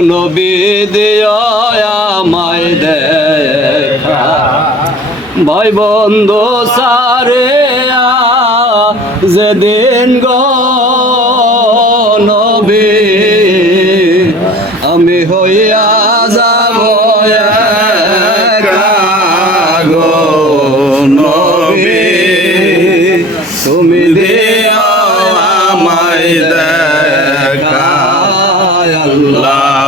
নবী আমায় দেখা। ভাই বন্ধু সারে যেদিন গো নবী আমি হইয়া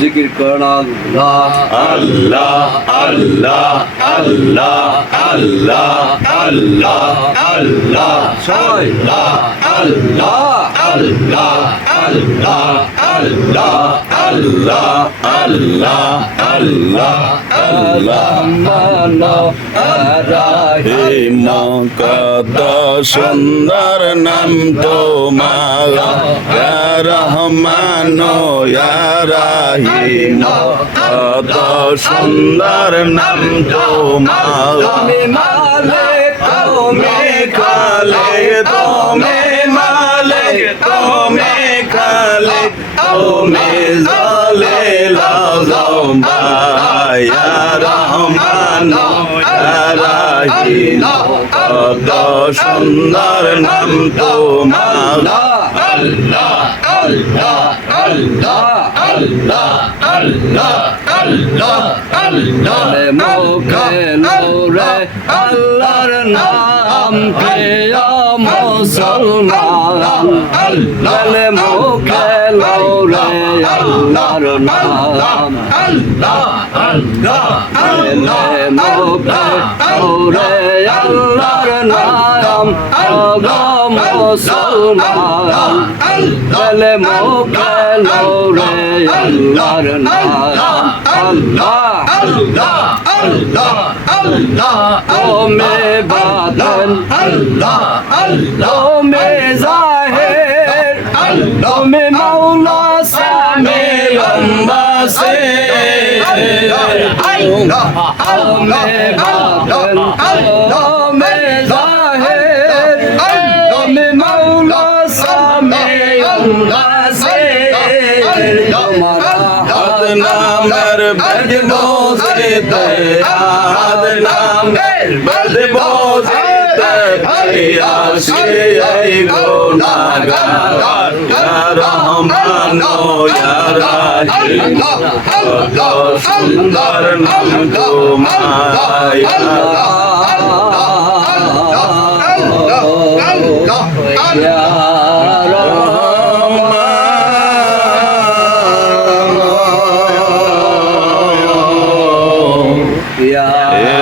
জিকির করুন আল্লাহ। আল্লাহ আল্লাহ আল্লাহ আল্লাহ আল্লাহ আল্লাহ। সবাই আল্লাহ আল্লাহ আল্লাহ। সুন্দর নাম তোমার রহমান রাহিম কত সুন্দর নাম তোমার তুমি মালিক তুমি কালে তুমি সুন্দর নাম তোমার আল্লাহ আল্লাহ আল্লাহ আল্লাহ আল্লাহ আল্লাহ আল্লাহ মুখে নাম প্রিয় মুসলমান গলে মুখে আল্লাহর নাম আল্লাহ আল্লাহ আল্লাহর নাম আল্লাহ মুসলমান বলে মোরে আল্লাহর নাম আল্লাহ আল্লাহ আল্লাহ আল্লাহ ও মে বাদন আল্লাহ আল্লাহ ও মে যায় দমে মৌলা সামে লম্বা সে দমে বাদন দমে জাহের দমে মৌলা সামে লম্বা সে তোমারা হাত নামের বদবো সে সুন্দর নাম তোমায় Yeah. yeah.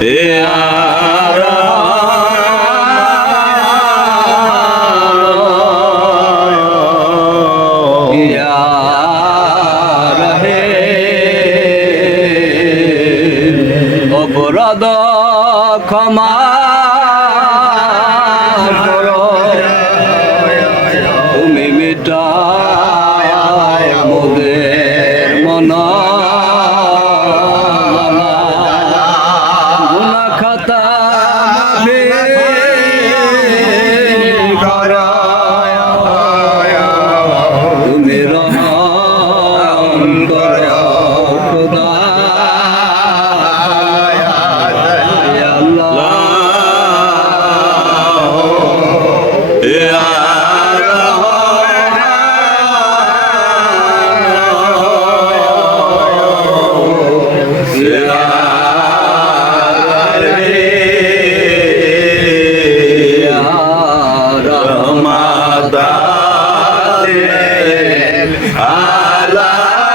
Yeah. Allah